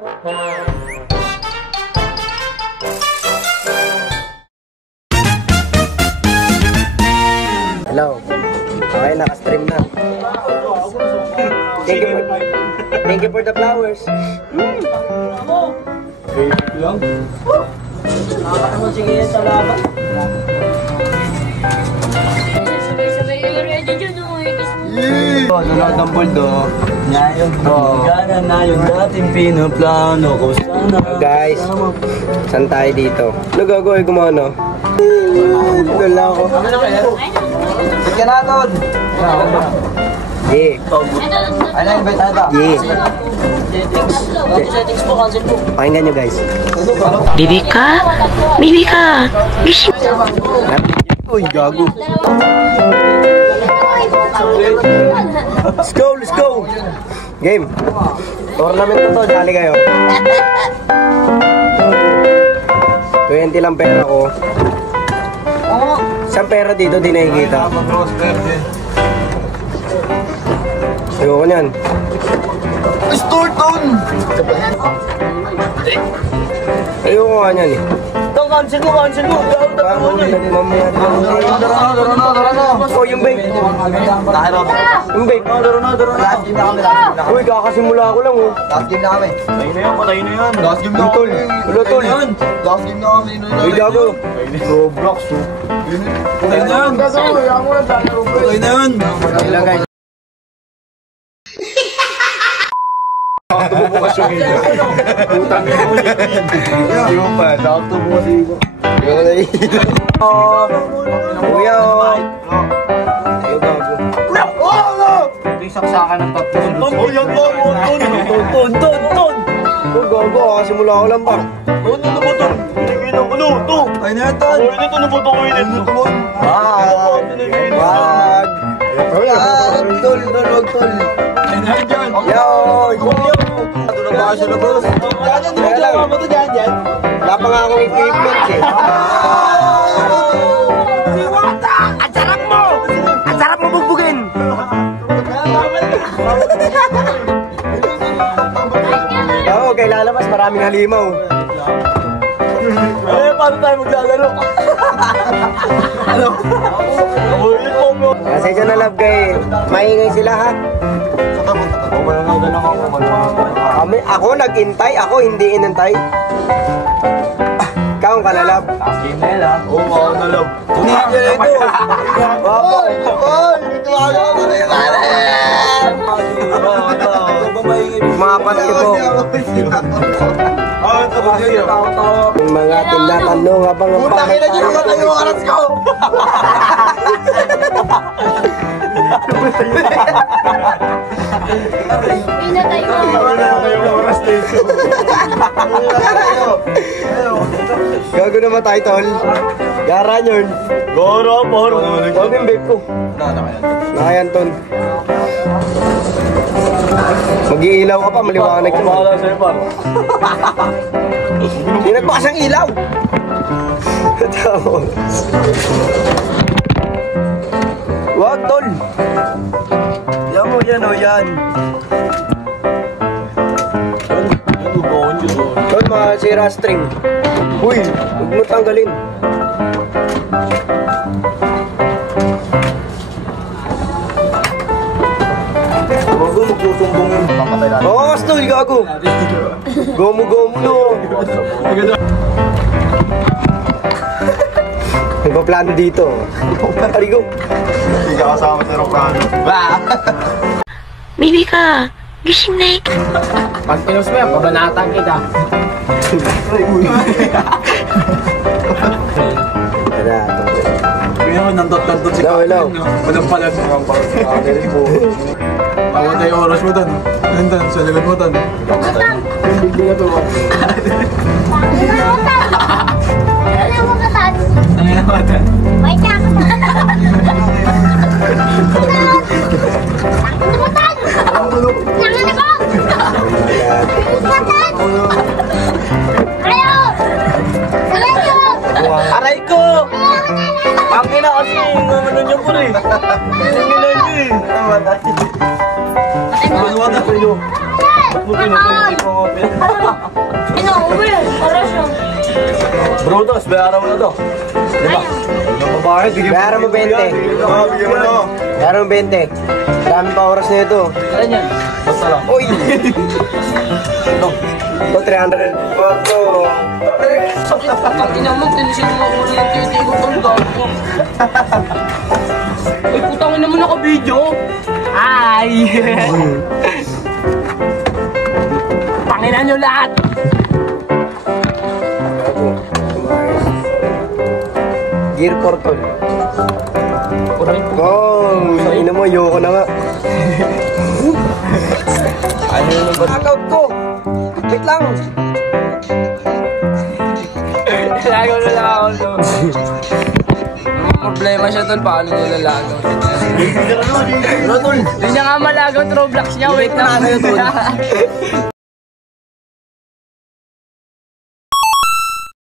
Hello. Okay, naka-stream na. Thank you for the flowers. Favorite lang. Sige, salamat. Sabay-sabay yung ready dyan, Nanonood ng bulldog. Ngayon, gana na yung dating pinaplano ko sana. Guys, saan tayo dito? Nagagawin ko mo ano? Wala ako. Ba't ka natin? Yeah. Ano yung invite ata? Yeah. Settings po, cancel po. Pakinggan nyo guys. Bibi ka? Bibi ka? Uy, gago. Let's go, let's go. Game. Tournament na to, dali kayo. 20 lang pera ko. Saan pera dito, di nakikita. Ayoko nyan. Store down! Ayoko nga nyan eh. Cancel mo! Mamaya. Dara na! Oh, yung vape. Yung vape. Last game na kami. Uy, kakasimula ko lang oh. Last game na kami. Patay na yan. Last game na Tol. kami. Wala tol. Last game na kami. Uy, gago. Roblox oh. Patay na yan. Patay na yan. Ilang guys. Bukas yung ito. Putang na mo siya. Yung pa, sakto bukas yung ito. Yung na ito. Kuya o. Yung gago. Ito yung saksakan ng tatlo. Ton! Yung gago, kasimula ko lang ba? Ay na yan, Ton! Wag. Tol! Yo! Ito na ba siya labas? Wala pa nga akong equipment eh. Siwata! Ang sarap mo bugbugin! Oo, kay lalabas maraming halimaw. Paano tayo maglalaro? Ano? Pasensya na love kay maingay sila ha. Ako nag-intay, ako hindi inantay. Kaon ka na love. Game na yan ha? Oo, ako na love. Tunigil na ito! Mga basketball. Yung mga tinatanong habang ang Puta kina dyan naman tayo ang aras ko! Pinatay ko. Gago naman tayo tol. Garan yun. Goro, poro! Huwag yung vape ko. Nakayan ton. Mag-iilaw ka pa, maliwanag ka. Bahala sa'yo pa. Hindi nagbukas ang ilaw. Wag tol. Yan mo, yan o, yan. Tol, masira string. Uy, huwag mo tanggalin. Bago magsusumbongin. Oo, tol, gago. Gomu-gomu no. Nagpaplano dito. Arigo. Hindi ka kasama sa aeroplano. Bibi ka? Gising na ikaw. Pag pinos mo yan, pabanatan kita. Tara, tol. Kaya ako nandot-nandot si Hello. Walang pala sa mga pagkakalit mo. Tawad na yung oras mo doon. Nandun, sa likod mo doon. Hindi mo katan. Ano naman? May kakatan. Tumutan! Nangan ako! Katan! Ayaw! Aray ko! Ang ina kasi, ano niyo po rin. Ang ina niyo eh. Ano na kayo? Ino-over. Oras yun. Brutos, bayaran mo na to. Diba? Yung babae, bayaran mo 20. Bigyan mo na. Bayaran mo 20. Dami pa oras na ito. Ano yan? Basta lang. Uy! Ito, 300. Ang ina mo, tinisin mo ako ng titi ko pang gago. Uy, putang ina mo naka-video. Ay! Panginan nyo lahat! Gear portal. Oh, ina mo, ayoko na nga. Ano yung knockout ko? Wait lang. Lagaw na lang ako doon. Problema siya tol, paano niya lalagaw? Hindi niya nga malagaw Roblox niya, wait lang.